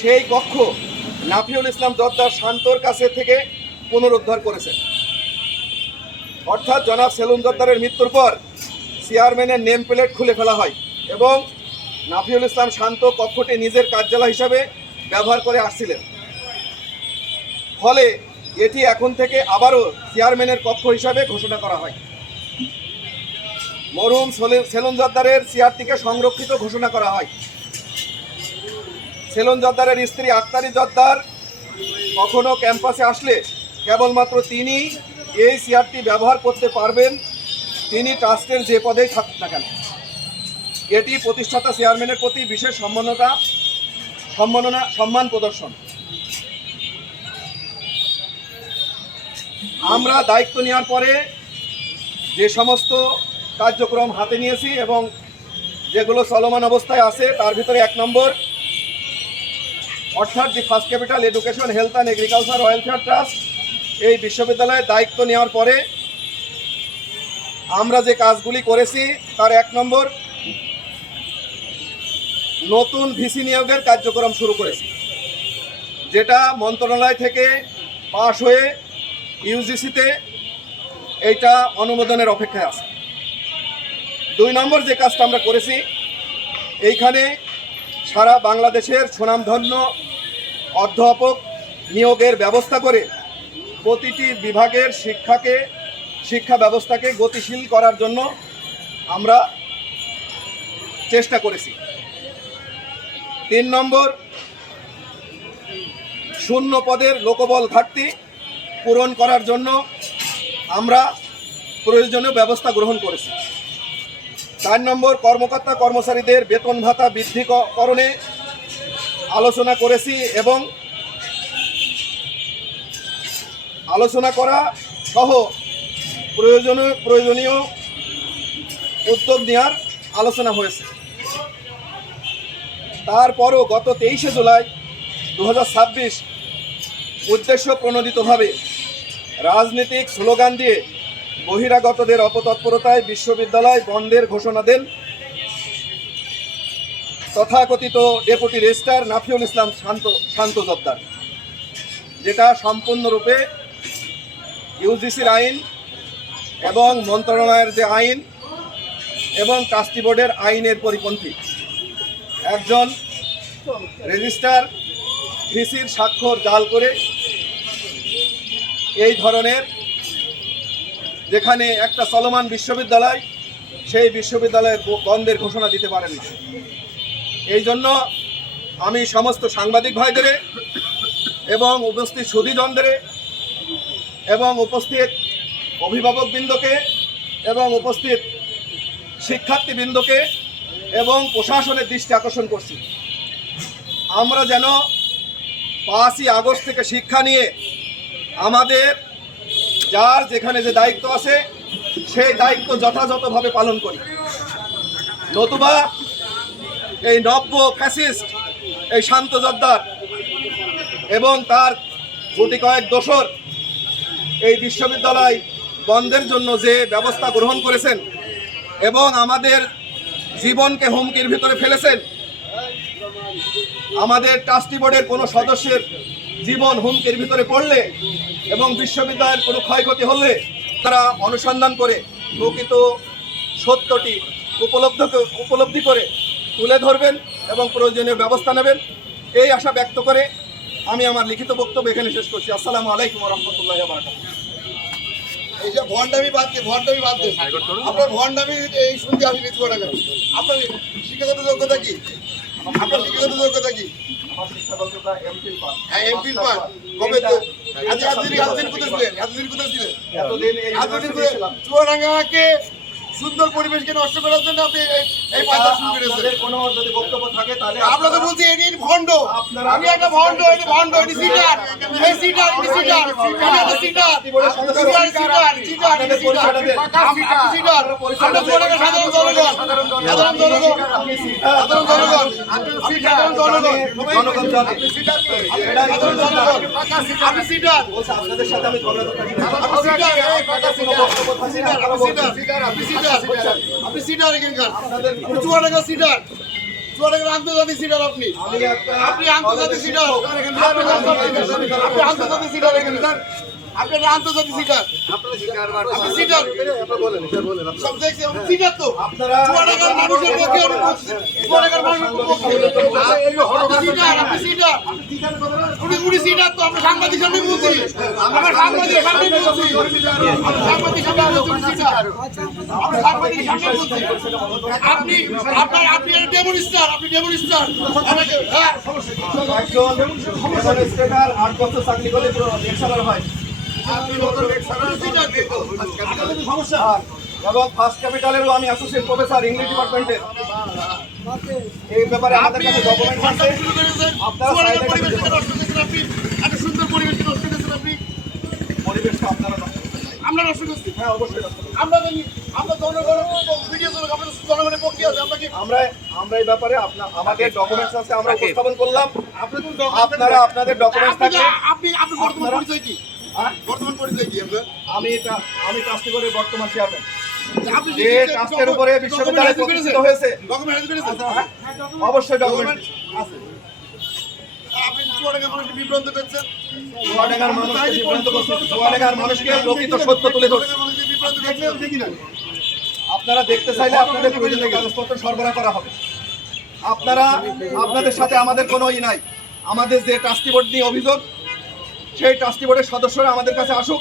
সেই কক্ষ নাফিউল ইসলাম জর্দার শান্তর কাছে থেকে পুনরুদ্ধার করেছেন। অর্থাৎ জনাব সেলুন জর্দারের মৃত্যুর পর চেয়ারম্যানের নেম প্লেট খুলে ফেলা হয় এবং নাফিউল ইসলাম শান্ত কক্ষটি নিজের কার্যালয় হিসাবে ব্যবহার করে আসছিলেন। ফলে এটি এখন থেকে আবারও চেয়ারম্যানের কক্ষ হিসাবে ঘোষণা করা হয়। মরহুম সেলুন জর্দারের চেয়ারটিকে সংরক্ষিত ঘোষণা করা হয়। সেলুন জর্দারের স্ত্রী আক্তারি জর্দার কখনো ক্যাম্পাসে আসলে কেবলমাত্র তিনি এই চেয়ারটি ব্যবহার করতে পারবেন, তিনি ট্রাস্টের যে পদেই থাকুক না কেন। এটি প্রতিষ্ঠাতা চেয়ারম্যানের প্রতি বিশেষ সম্মান প্রদর্শন। আমরা দায়িত্ব নেওয়ার পরে যে সমস্ত কার্যক্রম হাতে নিয়েছি এবং যেগুলো চলমান অবস্থায় আছে তার ভিতরে 1 নম্বর অর্থাৎ the first capital education health and agriculture welfare trust এই বিশ্ববিদ্যালয়ে দায়িত্ব নেওয়ার পরে আমরা যে কাজগুলি করেছি তার 1 নম্বর নতুন ভিসি নিয়োগের কার্যক্রম শুরু করেছি, যেটা মন্ত্রণালয় থেকে পাশ হয়ে ইউজিসিতে এইটা অনুমোদনের অপেক্ষায় আছে। 2 নম্বর যে কাজটা আমরা করেছি, এইখানে সারা বাংলাদেশের সুনামধন্য অধ্যাপক নিয়োগের ব্যবস্থা করে প্রতিটি বিভাগের শিক্ষা ব্যবস্থাকে গতিশীল করার জন্য আমরা চেষ্টা করেছি। 3 নম্বর শূন্য পদের লোকবল ঘাটতি পূরণ করার জন্য আমরা প্রয়োজনীয় ব্যবস্থা গ্রহণ করেছি। 4 নম্বর কর্মকর্তা কর্মচারীদের বেতন ভাতা বৃদ্ধিকরণে আলোচনা করেছি এবং আলোচনা করা সহ প্রয়োজনীয় উদ্যোগ নেওয়ার আলোচনা হয়েছে। তারপরও গত 23শে জুলাই 2026 উদ্দেশ্য প্রণোদিতভাবে রাজনৈতিক স্লোগান দিয়ে বহিরাগতদের অপতৎপরতায় বিশ্ববিদ্যালয় বন্ধের ঘোষণা দেন তথাকথিত ডেপুটি রেজিস্ট্রার নাফিউল ইসলাম শান্ত জর্দার, যেটা সম্পূর্ণরূপে ইউজিসির আইন এবং মন্ত্রণালয়ের যে আইন এবং ট্রাস্টি বোর্ডের আইনের পরিপন্থী। একজন রেজিস্ট্রার ভিসির স্বাক্ষর জাল করে এই ধরনের, যেখানে একটা চলমান বিশ্ববিদ্যালয়, সেই বিশ্ববিদ্যালয়ের বন্ধের ঘোষণা দিতে পারেন না। এই জন্য আমি সমস্ত সাংবাদিক ভাইদের এবং উপস্থিত সুধীজনদের এবং উপস্থিত অভিভাবকবৃন্দকে এবং উপস্থিত শিক্ষার্থীবৃন্দকে এবং প্রশাসনের দৃষ্টি আকর্ষণ করছি, আমরা যেন 5ই আগস্ট থেকে শিক্ষা নিয়ে আমাদের যার যেখানে যে দায়িত্ব আছে সেই দায়িত্ব যথাযথভাবে পালন করি। নতুবা এই নব্য ফ্যাসিস্ট এই শান্ত জর্দার এবং তার গুটি কয়েক দোসর এই বিশ্ববিদ্যালয় বন্ধের জন্য যে ব্যবস্থা গ্রহণ করেছেন এবং আমাদের জীবনকে হুমকির ভিতরে ফেলেছেন, আমাদের ট্রাস্টি বোর্ডের কোনো সদস্যের জীবন হুমকির ভিতরে পড়লে এবং বিশ্ববিদ্যালয়ের কোনো ক্ষয়ক্ষতি হলে তারা অনুসন্ধান করে প্রকৃত সত্যটি উপলব্ধি করে তুলে ধরবেন এবং প্রয়োজনীয় ব্যবস্থা নেবেন, এই আশা ব্যক্ত করে আমি আমার লিখিত বক্তব্য এখানে শেষ করছি। আসসালামু আলাইকুম ওয়া রাহমাতুল্লাহি ওয়া বারাকাতুহু। এই যে ভণ্ডামি বাদ দেন, আপনার ভণ্ডামি এই শুনতে আমি কিছু না কেন? আপনার শিক্ষাগত যোগ্যতা কি? আপনার শিক্ষাগত যোগ্যতা কি? আমার শিক্ষাগতটা এমফিল পাস। হ্যাঁ, এমফিল পাস। কবে তো এতদিন কোথায় ছিলেন? এতদিন চুয়াডাঙ্গাকে সুন্দর পরিবেশকে নষ্ট করার জন্য আপনি এই পাতা শুরু করেছেন। কোনো যদি বক্তব্য থাকে তাহলে আপনারা তো বলছি এটি ভণ্ড, আমি একটা ভণ্ড, এটি ভণ্ড, এটি সিটার, এই সিটার, এটি সিটার, এটা তো সিটার, সিটার, সিটার, সিটার, এটি সিটার, আমি সিটার, আমরা চুয়াডাঙ্গা সাধারণ জনগণ, সাধারণ জনগণ, সাধারণ জনগণ, আমি সাধারণ জনগণ, জনগণ জানে সাধারণ জনগণ, আমি সিটার, আপনাদের সাথে আমি ঝগড়া করতে আমি সিটার, আপনি সিটার, আপনি সিটার, আপনি সিটার এখানকার, চুয়াডাঙ্গা সিটার, চুয়াডাঙ্গার আন্তর্জাতিক সিটার আপনি আপনি আন্তর্জাতিক সিটার আপনি আন্তর্জাতিক সিটার এখানে আপনি একটা আন্তর্জাতিক সিটার আপনি সিটার সব দেখছি আপনি সিটার তো চুয়াডাঙ্গার মানুষের পক্ষে আমি বলছি চুয়াডাঙ্গার মানুষের পক্ষে আপনি সিটার আপনি সিটার উনি সিটার তো আমরা সাংবাদিক সামনে বলছি আমরা সাংবাদিক সামনে বলছি আমরা সাংবাদিক সামনে বলছি সিটার আমরা সাংবাদিক সামনে বলছি আপনি আপনি একটা ডেমনস্টার আপনি ডেমনস্টার আমাকে হ্যাঁ একজন ডেমনস্ট্রেটর 8 বছর চাকরি করে লেকচারার হয় সমস্যা এবং ফার্স্ট ক্যাপিটালেরও আমি অ্যাসোসিয়েট প্রফেসর ইংলিশ ডিপার্টমেন্টের এই ব্যাপারে আমাদের কাছে ডকুমেন্ট আছে আপনারা এত সুন্দর পরিবেশকে নষ্ট করেছেন আপনি পরিবেশটা আপনারা আমরা নষ্ট করছি হ্যাঁ অবশ্যই আমরা জানি আমরা জনগণের ভিডিও জনগণ আমাদের জনগণের পক্ষে আছে আমরা কি আমরা এই ব্যাপারে আমাদের ডকুমেন্টস আছে আমরা উপস্থাপন করলাম আপনারা আপনাদের ডকুমেন্টস আপনি থাকে আপনি আপনি বর্তমান পরিচয় কি বর্তমান পরিচয় কি আপনার আমি ট্রাস্টি করে বর্তমান চেয়ারম্যান আপনি যে ট্রাস্টের উপরে বিশ্ববিদ্যালয় প্রতিষ্ঠিত হয়েছে ডকুমেন্ট হাজির করেছেন অবশ্যই ডকুমেন্ট আছে আপনি চুয়াডাঙ্গা মানুষকে বিভ্রান্ত করছেন চুয়াডাঙ্গার মানুষকে বিভ্রান্ত করছে চুয়াডাঙ্গার মানুষকে প্রকৃত সত্য তুলে ধরছে মানুষকে বিভ্রান্ত করছেন দেখি না আপনারা দেখতে চাইলে আপনাদের প্রয়োজনীয় কাগজপত্র সরবরাহ করা হবে আপনাদের সাথে আমাদের কোনো নাই আমাদের যে ট্রাস্টি বোর্ড নিয়ে অভিযোগ সেই ট্রাস্টি বোর্ডের সদস্যরা আমাদের কাছে আসুক